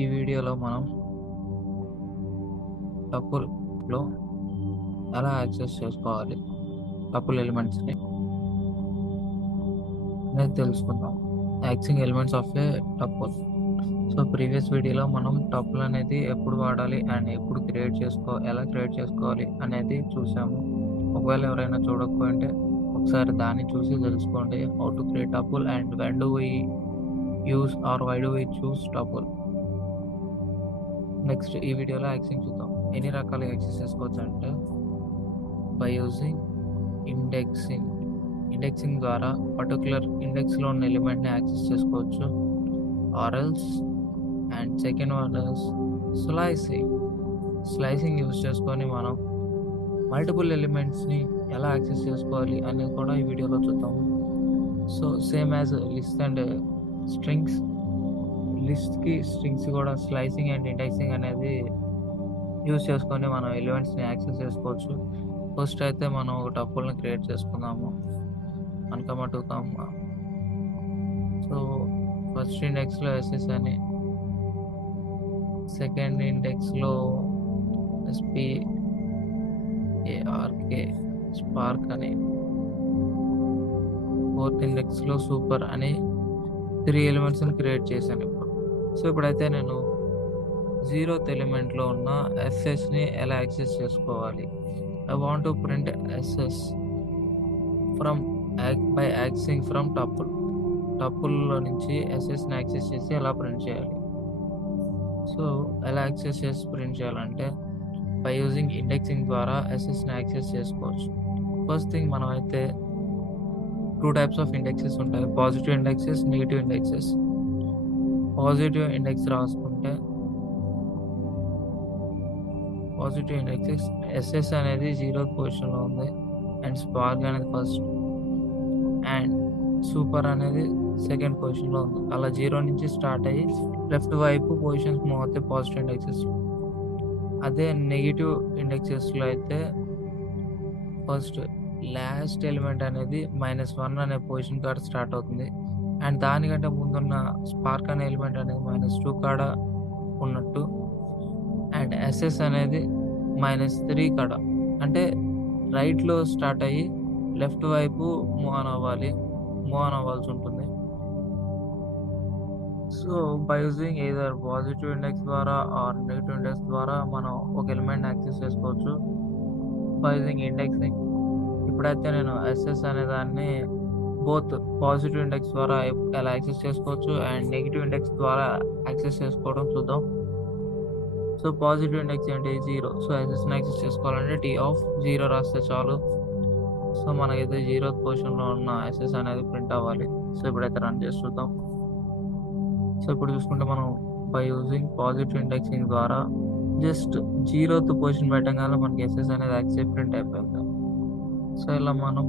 ఈ వీడియోలో మనం టపుల్లో ఎలా యాక్సెస్ చేసుకోవాలి టపుల్ ఎలిమెంట్స్ని అనేది తెలుసుకుందాం. Accessing elements of a tuple. So previous వీడియోలో మనం టపుల్ అనేది ఎప్పుడు వాడాలి అండ్ ఎప్పుడు ఎలా క్రియేట్ చేసుకోవాలి అనేది చూసాము. ఒకవేళ ఎవరైనా చూడకపోయింటే ఒకసారి దాన్ని చూసి తెలుసుకోండి. How to create tuple and when do we use or why do we choose tuple. Next ఈ వీడియోలో యాక్సింగ్ చూద్దాం. ఎన్ని రకాల యాక్సెస్ చేసుకోవచ్చు అంటే బై యూజింగ్ ఇండెక్సింగ్ ద్వారా పర్టికులర్ ఇండెక్స్లో ఉన్న ఎలిమెంట్ని యాక్సెస్ చేసుకోవచ్చు. ఆర్ఎల్స్ and second one is slicing use చేసుకొని మనం మల్టిపుల్ ఎలిమెంట్స్ని ఎలా యాక్సెస్ చేసుకోవాలి అనేది కూడా ఈ వీడియోలో చూద్దాము. So same as list and strings, లిస్ట్కి స్ట్రింగ్స్ కూడా స్లైసింగ్ అండ్ ఇండెక్సింగ్ అనేది యూజ్ చేసుకొని మనం ఎలిమెంట్స్ని యాక్సెస్ చేసుకోవచ్చు. ఫస్ట్ అయితే మనం ఒక టపుల్ని క్రియేట్ చేసుకుందాము. 1, 2, సో ఫస్ట్ ఇండెక్స్లో ఎస్ఎస్ అని, సెకండ్ ఇండెక్స్లో స్పార్క్ అని, ఫోర్త్ ఇండెక్స్లో సూపర్ అని 3 ఎలిమెంట్స్ని క్రియేట్ చేశాను ఇప్పుడు. సో ఇప్పుడైతే నేను 0th ఎలిమెంట్లో ఉన్న ఎస్ఎస్ని ఎలా యాక్సెస్ చేసుకోవాలి. I want to print SS by accessing from టపుల్లో నుంచి ఎస్ఎస్ని యాక్సెస్ చేసి ఎలా ప్రింట్ చేయాలి. సో ఎలా యాక్సెస్ చేసి ప్రింట్ చేయాలంటే బై యూజింగ్ ఇండెక్సింగ్ ద్వారా ఎస్ఎస్ని యాక్సెస్ చేసుకోవచ్చు. ఫస్ట్ థింగ్ మనం అయితే 2 types ఆఫ్ ఇండెక్సెస్ ఉంటాయి. Positive indexes, negative indexes. Positive index రాసుకుంటే పాజిటివ్ ఇండెక్సెస్ ఎస్ఎస్ అనేది 0th పొజిషన్లో ఉంది అండ్ స్పార్క్ అనేది ఫస్ట్ అండ్ సూపర్ అనేది సెకండ్ పొజిషన్లో ఉంది. అలా 0 నుంచి స్టార్ట్ అయ్యి లెఫ్ట్ వైపు పొజిషన్స్ మూవ్ అవుతాయి పాజిటివ్ ఇండెక్సెస్. అదే నెగిటివ్ ఇండెక్సెస్లో అయితే ఫస్ట్ లాస్ట్ ఎలిమెంట్ అనేది -1 అనే పొజిషన్ కాడ స్టార్ట్ అవుతుంది అండ్ దానికంటే ముందున్న స్పార్క్ అనే ఎలిమెంట్ అనేది -2 కాడ ఉన్నట్టు అండ్ ఎస్ఎస్ అనేది -3 కాడ, అంటే రైట్లో స్టార్ట్ అయ్యి లెఫ్ట్ వైపు మూవ్ ఆన్ అవ్వాల్సి ఉంటుంది. So by using either positive index ద్వారా ఆర్ నెగిటివ్ ఇండెక్స్ ద్వారా మనం ఒక ఎలిమెంట్ యాక్సెస్ చేసుకోవచ్చు బై యూజింగ్ ఇండెక్సింగ్. ఇప్పుడైతే నేను ఎస్ఎస్ అనే దాన్ని బోత్ పాజిటివ్ ఇండెక్స్ ద్వారా ఎలా యాక్సెస్ చేసుకోవచ్చు అండ్ నెగిటివ్ ఇండెక్స్ ద్వారా యాక్సెస్ చేసుకోవడం చూద్దాం. సో పాజిటివ్ ఇండెక్స్ ఏంటి? 0. సో ఎస్ఎస్ని యాక్సెస్ చేసుకోవాలంటే T(0) రాస్తే చాలు. సో మనకైతే 0th పొజిషన్లో ఉన్న ఎస్ఎస్ అనేది ప్రింట్ అవ్వాలి. సో ఇప్పుడైతే రన్ చేసి చూద్దాం. సో ఇప్పుడు చూసుకుంటే మనం బై యూజింగ్ పాజిటివ్ ఇండెక్సింగ్ ద్వారా జస్ట్ 0th పొజిషన్ పెట్టగానే మనకి ఎస్ఎస్ అనేది యాక్సెస్ ప్రింట్ అయిపోయింది. సో ఇలా మనం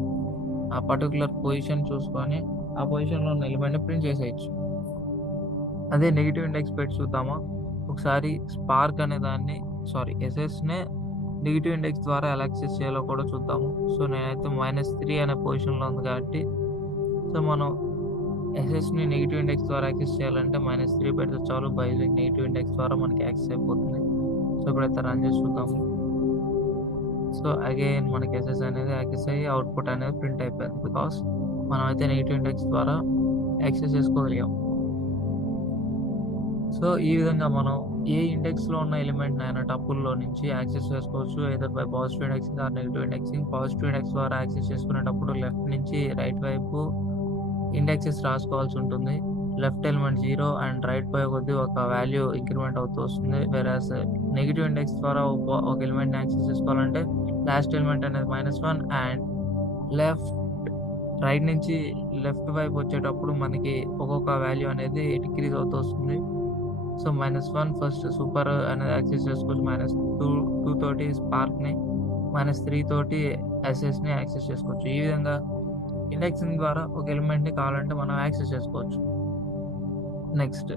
ఆ పర్టికులర్ పొజిషన్ చూసుకొని ఆ పొజిషన్లో ఉన్న ఎలిమెంట్ని ప్రింట్ చేసేయచ్చు. అదే నెగిటివ్ ఇండెక్స్ పెట్టి చూద్దామా ఒకసారి. స్పార్క్ అనే దాన్ని ఎస్ఎస్నే నెగిటివ్ ఇండెక్స్ ద్వారా ఎలా యాక్సెస్ చేయాలో కూడా చూద్దాము. సో నేనైతే -3 అనే పొజిషన్లో ఉంది కాబట్టి సో మనం ఎస్ఎస్ని నెగిటివ్ ఇండెక్స్ ద్వారా యాక్సెస్ చేయాలంటే -3 పెడితే చాలు. బై యూజింగ్ నెగిటివ్ ఇండెక్స్ ద్వారా మనకి యాక్సెస్ అయిపోతుంది. సో ఇప్పుడైతే రన్ చేసి చూద్దాము. సో అగైన్ మనకి ఎస్ఎస్ అనేది యాక్సెస్ అయ్యి అవుట్పుట్ అనేది ప్రింట్ అయిపోయింది బికాస్ మనం అయితే నెగిటివ్ ఇండెక్స్ ద్వారా యాక్సెస్ చేసుకోగలిగాం. సో ఈ విధంగా మనం ఏ ఇండెక్స్లో ఉన్న ఎలిమెంట్ అయినా టపుల్లో నుంచి యాక్సెస్ చేసుకోవచ్చు. Either by positive indexing or negative indexing. Positive index ద్వారా యాక్సెస్ చేసుకునేటప్పుడు లెఫ్ట్ నుంచి రైట్ వైపు ఇండెక్సెస్ రాసుకోవాల్సి ఉంటుంది. లెఫ్ట్ ఎలిమెంట్ 0 అండ్ రైట్ పోయే కొద్దీ ఒక వాల్యూ ఇంక్రిమెంట్ అవుతూ వస్తుంది. వేరాస్ నెగిటివ్ ఇండెక్స్ ద్వారా ఒక ఎలిమెంట్ యాక్సెస్ చేసుకోవాలంటే లాస్ట్ ఎలిమెంట్ అనేది -1 అండ్ రైట్ నుంచి లెఫ్ట్ వైపు వచ్చేటప్పుడు మనకి ఒక్కొక్క వాల్యూ అనేది డిక్రీజ్ అవుతూ వస్తుంది. సో -1 ఫస్ట్ సూపర్ అనేది యాక్సెస్ చేసుకోవచ్చు, -2 తోటి స్పార్క్ని, -3 తోటి ఎస్ఎస్ని యాక్సెస్ చేసుకోవచ్చు. ఈ విధంగా ఇండెక్సింగ్ ద్వారా ఒక ఎలిమెంట్ని కావాలంటే మనం యాక్సెస్ చేసుకోవచ్చు. నెక్స్ట్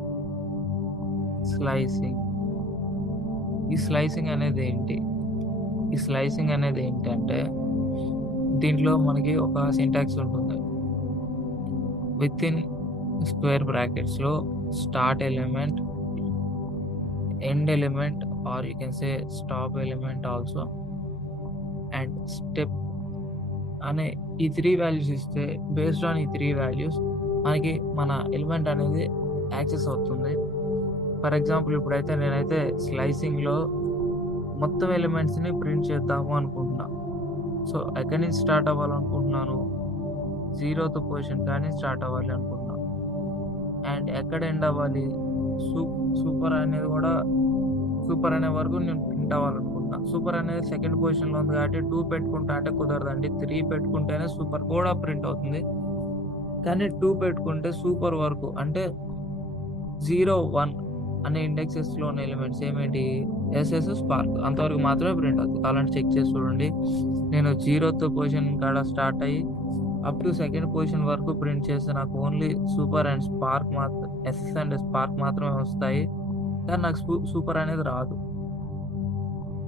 ఈ స్లైసింగ్ అనేది ఏంటంటే దీంట్లో మనకి ఒక సింటాక్స్ ఉంటుంది. విత్ ఇన్ స్క్వేర్ బ్రాకెట్స్లో start element end element, or you can say stop element also, and step అనే ఈ 3 వాల్యూస్ ఇస్తే బేస్డ్ ఆన్ ఈ 3 వాల్యూస్ మనకి మన ఎలిమెంట్ అనేది యాక్సెస్ అవుతుంది. ఫర్ ఎగ్జాంపుల్ ఇప్పుడైతే నేనైతే స్లైసింగ్లో మొత్తం ఎలిమెంట్స్ని ప్రింట్ చేద్దాము అనుకుంటున్నా. సో ఎక్కడి నుంచి స్టార్ట్ అవ్వాలనుకుంటున్నాను, 0th పొజిషన్ కానీ స్టార్ట్ అవ్వాలి అనుకుంటున్నాను. అండ్ ఎక్కడ ఎండ్ అవ్వాలి, సూపర్ అనేది కూడా సూపర్ అనే వరకు నేను ప్రింట్ అవ్వాలనుకుంటున్నా. సూపర్ అనేది సెకండ్ పొజిషన్లో ఉంది కాబట్టి 2 పెట్టుకుంటా అంటే కుదరదండి. 3 పెట్టుకుంటేనే సూపర్ కూడా ప్రింట్ అవుతుంది. కానీ 2 పెట్టుకుంటే సూపర్ వరకు అంటే 0, 1 అనే ఇండెక్సెస్లో ఉన్న ఎలిమెంట్స్ ఏమేంటి, ఎస్ఎస్, స్పార్క్ అంతవరకు మాత్రమే ప్రింట్ అవుతుంది. కావాలంటే చెక్ చేసి చూడండి. నేను 0th పొజిషన్ కాడ స్టార్ట్ అయ్యి అప్ టు సెకండ్ పొజిషన్ వరకు ప్రింట్ చేస్తే నాకు ఓన్లీ సూపర్ అండ్ స్పార్క్ మాత్రం, ఎస్ఎస్ అండ్ స్పార్క్ మాత్రమే వస్తాయి. కానీ నాకు సూపర్ అనేది రాదు.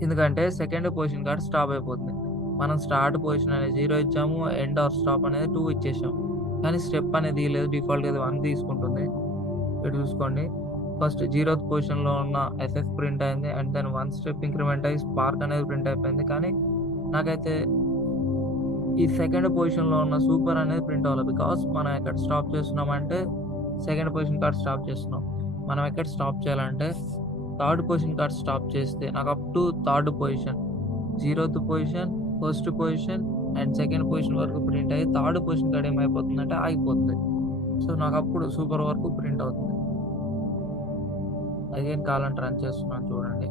ఎందుకంటే సెకండ్ పొజిషన్ కాడ స్టాప్ అయిపోతుంది. మనం స్టార్ట్ పొజిషన్ అనేది 0 ఇచ్చాము, ఎండ్ ఆర్ స్టాప్ అనేది 2 ఇచ్చేసాము. కానీ స్టెప్ అనేది లేదు, డిఫాల్ట్ అది 1 తీసుకుంటుంది. ఇక్కడ చూసుకోండి, ఫస్ట్ 0th పొజిషన్లో ఉన్న ఎస్ఎస్ ప్రింట్ అయింది, అండ్ దెన్ 1 స్టెప్ ఇంక్రిమెంట్ అయ్యి స్పార్క్ అనేది ప్రింట్ అయిపోయింది. కానీ నాకైతే ఈ సెకండ్ పొజిషన్లో ఉన్న సూపర్ అనేది ప్రింట్ అవ్వాలి. బికాస్ మనం ఎక్కడ స్టాప్ చేస్తున్నామంటే సెకండ్ పొజిషన్ కాడ స్టాప్ చేస్తున్నాం. మనం ఎక్కడ స్టాప్ చేయాలంటే థర్డ్ పొజిషన్ కాడ స్టాప్ చేస్తే నాకు up to third position, 0th position, first position and second position వరకు ప్రింట్ అయ్యి థర్డ్ పొజిషన్ కాడ ఏమైపోతుందంటే ఆగిపోతుంది. సో నాకు అప్పుడు సూపర్ వరకు ప్రింట్ అవుతుంది. అగైన్ కావాలంటే రన్ చేస్తున్నాను చూడండి.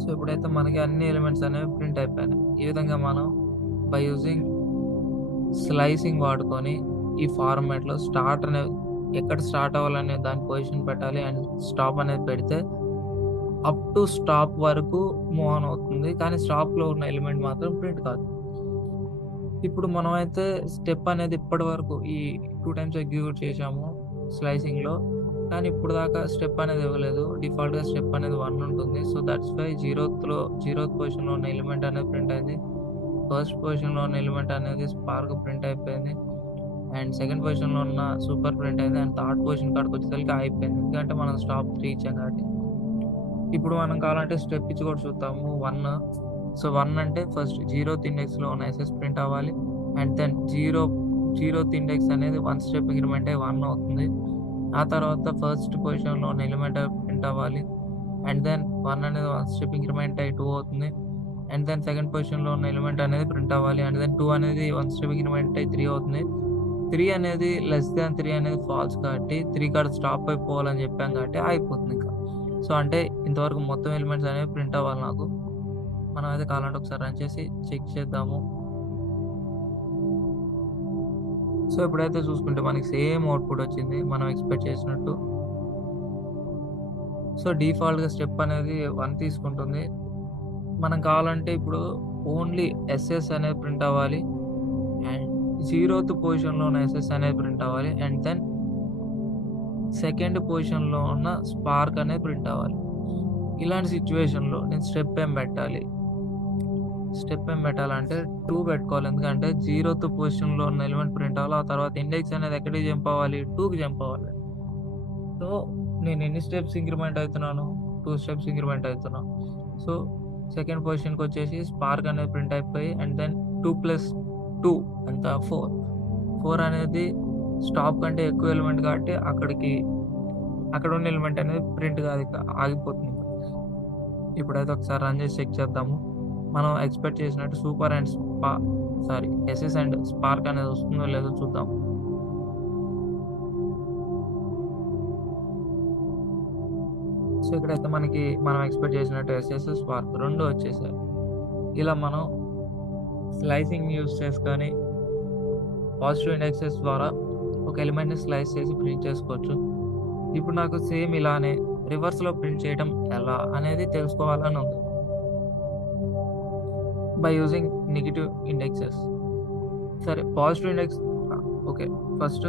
సో ఇప్పుడైతే మనకి అన్ని ఎలిమెంట్స్ అనేవి ప్రింట్ అయిపోయినాయి. ఈ విధంగా మనం బై యూజింగ్ స్లైసింగ్ వాడుకొని ఈ ఫార్మాట్లో స్టార్ట్ అనేది ఎక్కడ స్టార్ట్ అవ్వాలనే దాని పొజిషన్ పెట్టాలి, అండ్ స్టాప్ అనేది పెడితే అప్ టు స్టాప్ వరకు మూవ్ ఆన్ అవుతుంది. కానీ స్టాప్లో ఉన్న ఎలిమెంట్ మాత్రం ప్రింట్ కాదు. ఇప్పుడు మనం అయితే స్టెప్ అనేది ఇప్పటి వరకు ఈ 2 టైమ్స్ ఎగ్జిక్యూట్ చేసాము స్లైసింగ్లో, కానీ ఇప్పుడు దాకా స్టెప్ అనేది ఇవ్వలేదు. డిఫాల్ట్గా స్టెప్ అనేది 1 ఉంటుంది. సో దట్స్ వై 0th పొజిషన్లో ఉన్న ఎలిమెంట్ అనేది ప్రింట్ అయింది, ఫస్ట్ పొజిషన్లో ఉన్న ఎలిమెంట్ అనేది స్పార్క్ ప్రింట్ అయిపోయింది, అండ్ సెకండ్ పొజిషన్లో ఉన్న సూపర్ ప్రింట్ అయింది, అండ్ థర్డ్ పొజిషన్ కాడికి వచ్చేసరికి అయిపోయింది. ఎందుకంటే మనం స్టాప్ 3 ఇచ్చాం కాబట్టి. ఇప్పుడు మనం కావాలంటే స్టెప్ ఇచ్చి కూడా చూద్దాము. 1. సో 1 అంటే ఫస్ట్ 0th ఇండెక్స్లో ఉన్న ఎస్ఎస్ ప్రింట్ అవ్వాలి, అండ్ దెన్ 0th ఇండెక్స్ అనేది 1 స్టెప్ ఇంక్రిమెంట్ అయ్యి 1 అవుతుంది. ఆ తర్వాత ఫస్ట్ పొజిషన్లో ఉన్న ఎలిమెంట్ ప్రింట్ అవ్వాలి, అండ్ దెన్ 1 అనేది 1 స్టెప్ ఇంక్రిమెంట్ అయ్యి 2 అవుతుంది, అండ్ దెన్ సెకండ్ పొజిషన్లో ఉన్న ఎలిమెంట్ అనేది ప్రింట్ అవ్వాలి, అండ్ దెన్ 2 అనేది 1 స్టెప్ ఇంక్రిమెంట్ అయ్యి 3 అవుతుంది. 3 అనేది <3 అనేది ఫాల్స్ కాబట్టి 3 కాడ స్టాప్ అయిపోవాలని చెప్పాం కాబట్టి అయిపోతుంది ఇంకా. సో అంటే ఇంతవరకు మొత్తం ఎలిమెంట్స్ అనేవి ప్రింట్ అవ్వాలి నాకు. మనం అయితే కావాలంటే ఒకసారి రన్ చేసి చెక్ చేద్దాము. సో ఇప్పుడైతే చూసుకుంటే మనకి సేమ్ అవుట్పుట్ వచ్చింది మనం ఎక్స్పెక్ట్ చేసినట్టు. సో డిఫాల్ట్గా స్టెప్ అనేది 1 తీసుకుంటుంది. మనం కావాలంటే ఇప్పుడు ఓన్లీ ఎస్ఎస్ అనేది ప్రింట్ అవ్వాలి, అండ్ 0th పొజిషన్లో ఉన్న ఎస్ఎస్ అనేది ప్రింట్ అవ్వాలి, అండ్ దెన్ సెకండ్ పొజిషన్లో ఉన్న స్పార్క్ అనేది ప్రింట్ అవ్వాలి. ఇలాంటి సిచ్యువేషన్లో నేను స్టెప్ ఏం పెట్టాలంటే 2 పెట్టుకోవాలి. ఎందుకంటే 0th పొజిషన్లో ఉన్న ఎలిమెంట్ ప్రింట్ అవ్వాలి, ఆ తర్వాత ఇండెక్స్ అనేది ఎక్కడికి జంప్ అవ్వాలి, 2కి జంప్ అవ్వాలి. సో నేను ఎన్ని స్టెప్స్ ఇంక్రిమెంట్ అవుతున్నాను, 2 స్టెప్స్ ఇంక్రిమెంట్ అవుతున్నాను. సో సెకండ్ పొజిషన్కి వచ్చేసి స్పార్క్ అనేది ప్రింట్ అయిపోయి, అండ్ దెన్ 2 + 2 ఎంత 4 అనేది స్టాప్ కంటే ఎక్కువ ఎలిమెంట్ కాబట్టి అక్కడ ఉన్న ఎలిమెంట్ అనేది ప్రింట్ కాదు, ఆగిపోతుంది. ఇప్పుడైతే ఒకసారి రన్ చేసి చెక్ చేద్దాము. మనం ఎక్స్పెక్ట్ చేసినట్టు super and SS and spark అనేది వస్తుందో లేదో చూద్దాం. సో ఇక్కడైతే మనం ఎక్స్పెక్ట్ చేసినట్టు ఎస్ఎస్, స్పార్క్ 2 వచ్చేసాయి. ఇలా మనం స్లైసింగ్ యూజ్ చేసుకొని పాజిటివ్ ఇండెక్సెస్ ద్వారా ఒక ఎలిమెంట్ని స్లైస్ చేసి ప్రింట్ చేసుకోవచ్చు. ఇప్పుడు నాకు సేమ్ ఇలానే రివర్స్లో ప్రింట్ చేయడం ఎలా అనేది తెలుసుకోవాలని ఉంది. By using negative indexes. సరే, positive index okay, first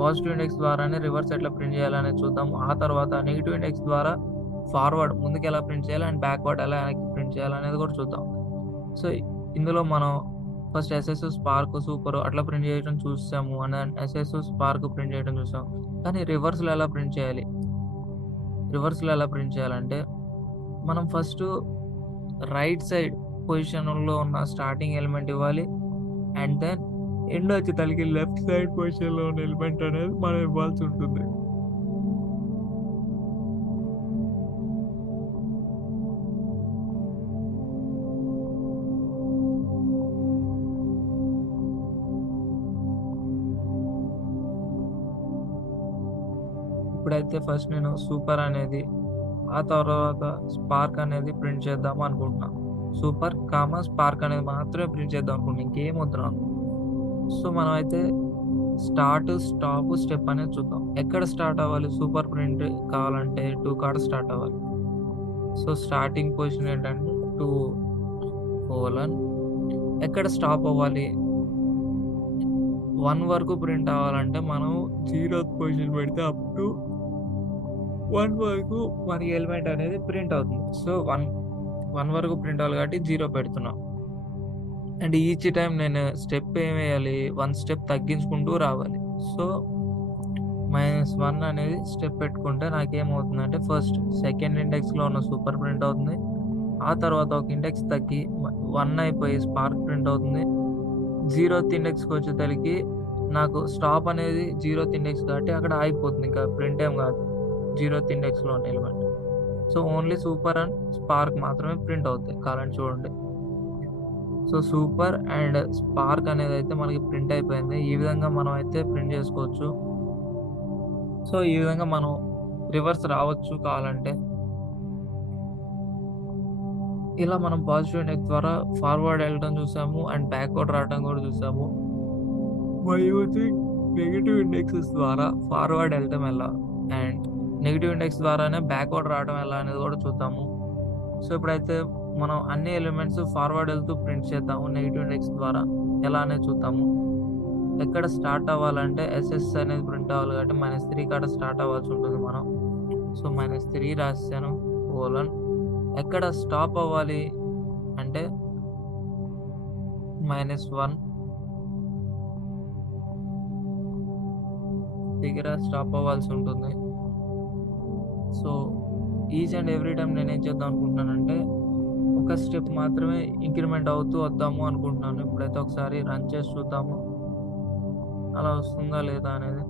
positive index ద్వారానే రివర్స్ ఎట్లా ప్రింట్ చేయాలనేది చూద్దాం. ఆ తర్వాత నెగిటివ్ ఇండెక్స్ ద్వారా ఫార్వర్డ్ ముందుకు ఎలా ప్రింట్ చేయాలి అండ్ బ్యాక్వర్డ్ ఎలా ప్రింట్ చేయాలనేది కూడా చూద్దాం. సో ఇందులో మనం ఫస్ట్ ఎస్ఎస్, స్పార్క్, సూపర్ అట్లా ప్రింట్ చేయడం చూసాము, అండ్ ఎస్ఎస్, స్పార్క్ ప్రింట్ చేయడం చూసాం. కానీ రివర్స్లో ఎలా ప్రింట్ చేయాలి, రివర్స్‌లో ఎలా ప్రింట్ చేయాలంటే, మనం ఫస్టు రైట్ సైడ్ పొజిషన్‌లో ఉన్న స్టార్టింగ్ ఎలిమెంట్ ఇవ్వాలి. అండ్ దెన్ ఎండ్ వచ్చేతలకి లెఫ్ట్ సైడ్ పొజిషన్‌లో ఉన్న ఎలిమెంట్ అనేది మనం ఇవ్వాల్సి ఉంటుంది. ఇప్పుడైతే ఫస్ట్ నేను సూపర్ అనేది, ఆ తర్వాత స్పార్క్ అనేది ప్రింట్ చేద్దాం అనుకుంటున్నా. సూపర్, స్పార్క్ అనేది మాత్రమే ప్రింట్ చేద్దాం అనుకుంటున్నా. ఇంకేం వద్దు నాకు. సో, మనమైతే స్టార్ట్, స్టాప్, స్టెప్ అనేది చూద్దాం. ఎక్కడ స్టార్ట్ అవ్వాలి? సూపర్ ప్రింట్ కావాలంటే 2 కాడ స్టార్ట్ అవ్వాలి. సో, స్టార్టింగ్ పొజిషన్ ఏంటంటే 2 కోలన్. ఎక్కడ స్టాప్ అవ్వాలి? 1 వరకు ప్రింట్ అవ్వాలంటే మనం 0th పొజిషన్ పెడితే అప్ టు 1 వరకు మనకి ఎలిమెంట్ అనేది ప్రింట్ అవుతుంది. సో, 1 వరకు ప్రింట్ అవ్వాలి కాబట్టి 0 పెడుతున్నా. అండ్ ఈచ్ టైమ్ నేను స్టెప్ ఏమేయాలి? 1 స్టెప్ తగ్గించుకుంటూ రావాలి. సో, -1 అనేది స్టెప్ పెట్టుకుంటే నాకేమవుతుందంటే, ఫస్ట్ సెకండ్ ఇండెక్స్‌లో ఉన్న సూపర్ ప్రింట్ అవుతుంది. ఆ తర్వాత ఒక ఇండెక్స్ తగ్గి 1 అయిపోయి స్పార్క్ ప్రింట్ అవుతుంది. 0th ఇండెక్స్‌కొచ్చేసరికి నాకు స్టాప్ అనేది 0th ఇండెక్స్ కాబట్టి అక్కడ ఆగిపోతుంది. ఇంకా ప్రింట్ ఏం కాదు 0th ఇండెక్స్‌లో ఉన్న element. So, only super and spark మాత్రమే ప్రింట్ అవుతాయి. కావాలంటే చూడండి. సో, సూపర్ అండ్ స్పార్క్ అనేదైతే మనకి ప్రింట్ అయిపోయింది. ఈ విధంగా మనం అయితే ప్రింట్ చేసుకోవచ్చు. సో, ఈ విధంగా మనం రివర్స్ రావచ్చు కావాలంటే. ఇలా మనం పాజిటివ్ ఇండెక్స్ ద్వారా ఫార్వర్డ్ ఎళ్ళడం చూసాము. అండ్ బ్యాక్వర్డ్ రావడం కూడా చూసాము. బై యూజింగ్ నెగెటివ్ ఇండెక్సెస్ ద్వారా ఫార్వర్డ్ ఎళ్ళటం ఎలా? అండ్ నెగెటివ్ ఇండెక్స్ ద్వారానే బ్యాక్వర్డ్ రావడం ఎలా అనేది కూడా చూద్దాము. సో, ఇప్పుడైతే మనం అన్ని ఎలిమెంట్స్ ఫార్వర్డ్ ఎళ్తూ ప్రింట్ చేద్దాము నెగెటివ్ ఇండెక్స్ ద్వారా. ఎలా అనేది చూద్దాము. ఎక్కడ స్టార్ట్ అవ్వాలంటే ఎస్ఎస్ అనేది ప్రింట్ అవ్వాలి కాబట్టి -3 కాడ స్టార్ట్ అవ్వాల్సి ఉంటుంది మనం. సో, -3 రాసేసాను కోలన్. ఎక్కడ స్టాప్ అవ్వాలి అంటే -1 దగ్గర స్టాప్ అవ్వాల్సి ఉంటుంది. So, each and every time నేనేం చేద్దాం అనుకుంటున్నానంటే, ఒక స్టెప్ మాత్రమే ఇంక్రిమెంట్ అవుతూ వద్దాము అనుకుంటున్నాను. ఇప్పుడైతే ఒకసారి రన్ చేసి చూద్దాము. అలా వస్తుందా లేదా అనేది.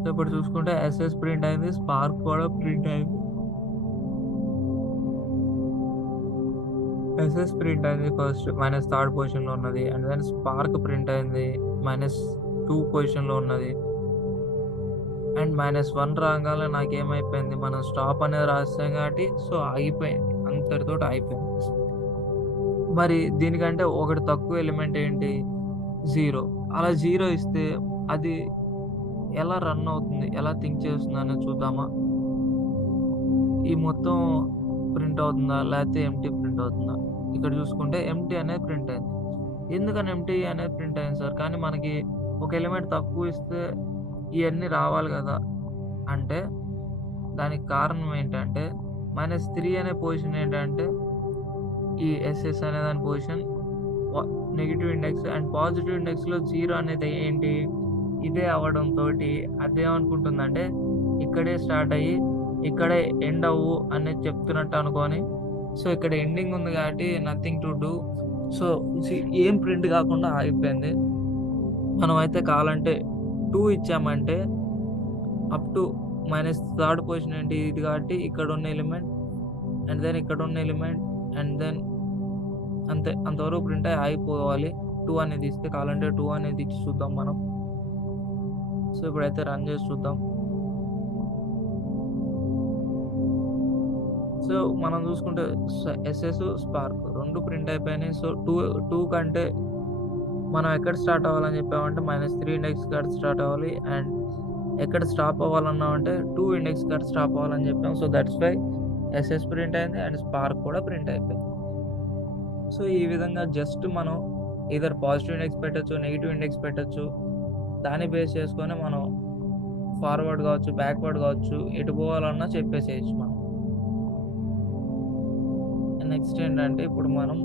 సో, ఇప్పుడు చూసుకుంటే ఎస్ఎస్ ప్రింట్ అయింది. స్పార్క్ కూడా ప్రింట్ అయింది. ఎస్ఎస్ ప్రింట్ అయింది ఫస్ట్ -3 పొజిషన్‌లో ఉన్నది. అండ్ దెన్ స్పార్క్ ప్రింట్ అయింది. -2 పొజిషన్‌లో ఉన్నది. అండ్ -1 రాంగానే నాకేమైపోయింది, మనం స్టాప్ అనేది రాసాం కాబట్టి సో, ఆగిపోయింది. అంతటితోటి ఆగిపోయింది. మరి దీనికంటే ఒకటి తక్కువ ఎలిమెంట్ ఏంటి? 0. అలా 0 ఇస్తే అది ఎలా రన్ అవుతుంది? ఎలా థింక్ చేస్తుందనేది చూద్దామా? ఈ మొత్తం ప్రింట్ అవుతుందా? లేకపోతే ఎంప్టీ ప్రింట్ అవుతుందా? ఇక్కడ చూసుకుంటే ఎంప్టీ అనేది ప్రింట్ అయింది. ఎందుకని ఎంప్టీ అనేది ప్రింట్ అయింది సార్? కానీ మనకి ఒక ఎలిమెంట్ తక్కువ ఇస్తే ఇయన్నీ రావాలి గదా! అంటే దానికి కారణం ఏంటంటే -3 అనే పొజిషన్ ఏంటంటే ఈ ఎస్ఎస్ అనే దాని పొజిషన్ పా నెగెటివ్ ఇండెక్స్ అండ్ పాజిటివ్ ఇండెక్స్‌లో 0 అనేది ఏంటి? ఇదే అవ్వడంతోటి అదేమనుకుంటుందంటే ఇక్కడే స్టార్ట్ అయ్యి, ఇక్కడే ఎండ్ అవ్వు అనేది చెప్తున్నట్టు అనుకోని, సో, ఇక్కడ ఎండింగ్ ఉంది కాబట్టి నథింగ్ టు డూ. సో, ఏం ప్రింట్ కాకుండా ఆగిపోయింది. మనమైతే కావాలంటే 2 ఇచ్చామంటే అప్ టు -3 పొజిషన్ ఏంటి? ఇది కాబట్టి ఇక్కడున్న ఎలిమెంట్ అండ్ దెన్ ఇక్కడున్న ఎలిమెంట్ అండ్ దెన్ అంతే. అంతవరకు ప్రింట్ అయ్యి ఆగిపోవాలి. 2 అనేది ఇస్తే కావాలంటే 2 అనేది ఇచ్చి చూద్దాం మనం. సో, ఇప్పుడైతే రన్ చేసి చూద్దాం. సో, మనం చూసుకుంటే ఎస్ఎస్, స్పార్క్ 2 ప్రింట్ అయిపోయినాయి. సో, 2 కంటే మనం ఎక్కడ స్టార్ట్ అవ్వాలని చెప్పామంటే -3 ఇండెక్స్ కాడ స్టార్ట్ అవ్వాలి. అండ్ ఎక్కడ స్టాప్ అవ్వాలన్నామంటే 2 ఇండెక్స్ కాడ స్టాప్ అవ్వాలని చెప్పాం. So, that's why SS print అయింది అండ్ స్పార్క్ కూడా ప్రింట్ అయిపోయింది. సో, ఈ విధంగా జస్ట్ మనం ఎయిదర్ పాజిటివ్ ఇండెక్స్ పెట్టొచ్చు, నెగెటివ్ ఇండెక్స్ పెట్టొచ్చు. దాన్ని బేస్ చేసుకొని మనం ఫార్వర్డ్ కావచ్చు, బ్యాక్వర్డ్ కావచ్చు, ఎటు పోవాలన్నా చెప్పేసేయొచ్చు మనం. నెక్స్ట్ ఏంటంటే ఇప్పుడు మనం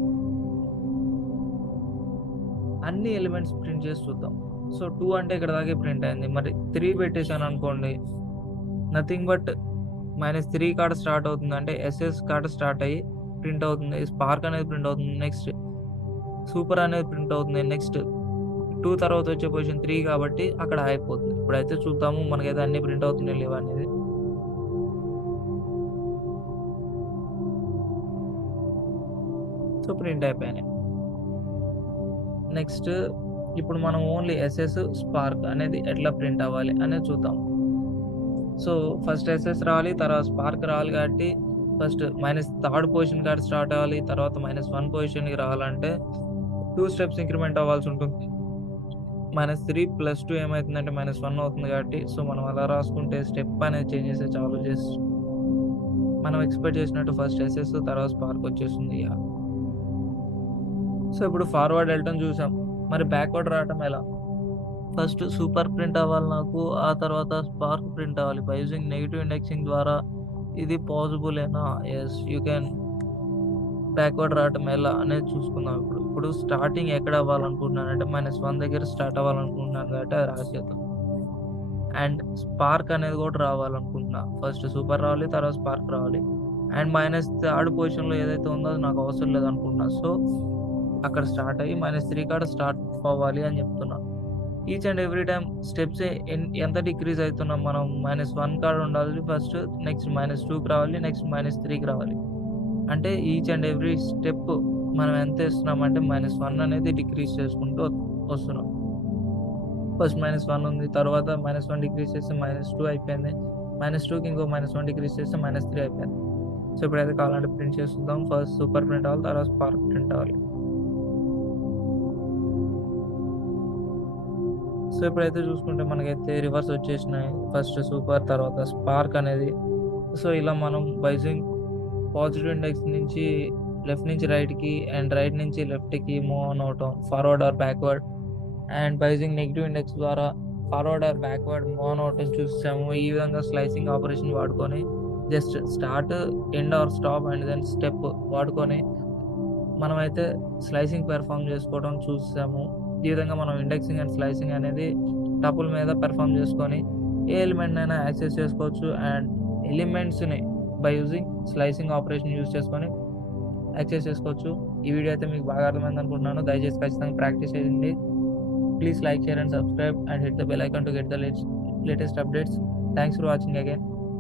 అన్ని ఎలిమెంట్స్ ప్రింట్ చేసి చూద్దాం. సో, 2 అంటే ఇక్కడ దాకే ప్రింట్ అయింది. మరి 3 పెట్టేసాననుకోండి. నథింగ్ బట్ -3 కాడ స్టార్ట్ అవుతుంది. అంటే ఎస్ఎస్ కాడ స్టార్ట్ అయ్యి ప్రింట్ అవుతుంది. స్పార్క్ అనేది ప్రింట్ అవుతుంది. నెక్స్ట్ సూపర్ అనేది ప్రింట్ అవుతుంది. నెక్స్ట్ 2 తర్వాత వచ్చే పొజిషన్ 3 కాబట్టి అక్కడ ఆగిపోతుంది. ఇప్పుడైతే చూద్దాము మనకైతే అన్ని ప్రింట్ అవుతున్నాయో లేవా అనేది. సో ప్రింట్ అయిపోయినాయి. నెక్స్ట్ ఇప్పుడు మనం ఓన్లీ ఎస్ఎస్ స్పార్క్ అనేది ఎట్లా ప్రింట్ అవ్వాలి అనేది చూద్దాం. సో ఫస్ట్ ఎస్ఎస్ రావాలి, తర్వాత స్పార్క్ రావాలి కాబట్టి ఫస్ట్ -3 పొజిషన్ కాడ స్టార్ట్ అవ్వాలి. తర్వాత -1 పొజిషన్కి రావాలంటే 2 స్టెప్స్ ఇంక్రిమెంట్ అవ్వాల్సి ఉంటుంది. -3 + 2 ఏమవుతుందంటే -1 అవుతుంది కాబట్టి సో మనం అలా రాసుకుంటే స్టెప్ అనేది చేంజ్ చేస్తే చాలు. జస్ట్ మనం ఎక్స్పెక్ట్ చేసినట్టు ఫస్ట్ ఎస్ఎస్ తర్వాత స్పార్క్ వచ్చేస్తుంది. సో ఇప్పుడు ఫార్వర్డ్ వెళ్ళటం చూసాం. మరి బ్యాక్వర్డ్ రావటం ఎలా? ఫస్ట్ సూపర్ ప్రింట్ అవ్వాలి నాకు. ఆ తర్వాత స్పార్క్ ప్రింట్ అవ్వాలి. బై యూజింగ్ నెగెటివ్ ఇండెక్సింగ్ ద్వారా ఇది పాసిబులేనా? Yes you can. బ్యాక్వర్డ్ రావటం ఎలా అనేది చూసుకుందాం ఇప్పుడు. ఇప్పుడు స్టార్టింగ్ ఎక్కడ అవ్వాలనుకుంటున్నానంటే -1 దగ్గర స్టార్ట్ అవ్వాలనుకుంటున్నాను కాబట్టి అది రాసేద్దాం. అండ్ స్పార్క్ అనేది కూడా రావాలనుకుంటున్నా. ఫస్ట్ సూపర్ రావాలి, తర్వాత స్పార్క్ రావాలి. అండ్ -3 పొజిషన్‌లో ఏదైతే ఉందో అది నాకు అవసరం లేదనుకుంటున్నా. సో అక్కడ స్టార్ట్ అయ్యి -3 కాడ స్టార్ట్ అవ్వాలి అని చెప్తున్నా. Each and every time steps ఎంత డిక్రీజ్ అవుతున్నాం మనం. -1 కాడ ఉండాలి ఫస్ట్. నెక్స్ట్ -2కి రావాలి. నెక్స్ట్ -3కి రావాలి. అంటే ఈచ్ అండ్ ఎవ్రీ స్టెప్ మనం ఎంత ఇస్తున్నామంటే -1 అనేది డిక్రీజ్ చేసుకుంటూ వస్తున్నాం. ఫస్ట్ -1 ఉంది. తర్వాత -1 డిక్రీజ్ చేస్తే -2 అయిపోయింది. -2కి ఇంకో -1 డిక్రీజ్ చేస్తే -3 అయిపోయింది. సో ఇప్పుడైతే కావాలంటే ప్రింట్ చేస్తుందాం. ఫస్ట్ సూపర్ ప్రింట్ అవ్వాలి, తర్వాత స్పార్క్ ప్రింట్ అవ్వాలి. సో ఇప్పుడైతే చూసుకుంటే మనకైతే రివర్స్ వచ్చేసినాయి. ఫస్ట్ సూపర్, తర్వాత స్పార్క్ అనేది. సో ఇలా మనం బై యూజింగ్ పాజిటివ్ ఇండెక్స్ నుంచి లెఫ్ట్ నుంచి రైట్‌కి అండ్ రైట్ నుంచి లెఫ్ట్‌కి మూవ్ ఆన్ అవుతాం. Forward or backward. And by using negative index ద్వారా forward or backward move on అవటం చూసాము. ఈ విధంగా స్లైసింగ్ ఆపరేషన్ వాడుకొని just start, end or stop and then step వాడుకొని మనమైతే స్లైసింగ్ పెర్ఫార్మ్ చేసుకోవడం చూసాము. ఈ విధంగా మనం ఇండెక్సింగ్ అండ్ స్లైసింగ్ అనేది టపుల్ మీద పెర్ఫార్మ్ చేసుకొని ఏ ఎలిమెంట్ అయినా యాక్సెస్ చేసుకోవచ్చు. అండ్ ఎలిమెంట్స్ని by using slicing operation use చేసుకొని యాక్సెస్ చేసుకోవచ్చు. ఈ వీడియో అయితే మీకు బాగా అర్థమైంది అనుకుంటున్నాను. దయచేసి ఖచ్చితంగా ప్రాక్టీస్ చేయండి. Please like, share and subscribe and hit the bell icon to get the latest updates. Thanks for watching again.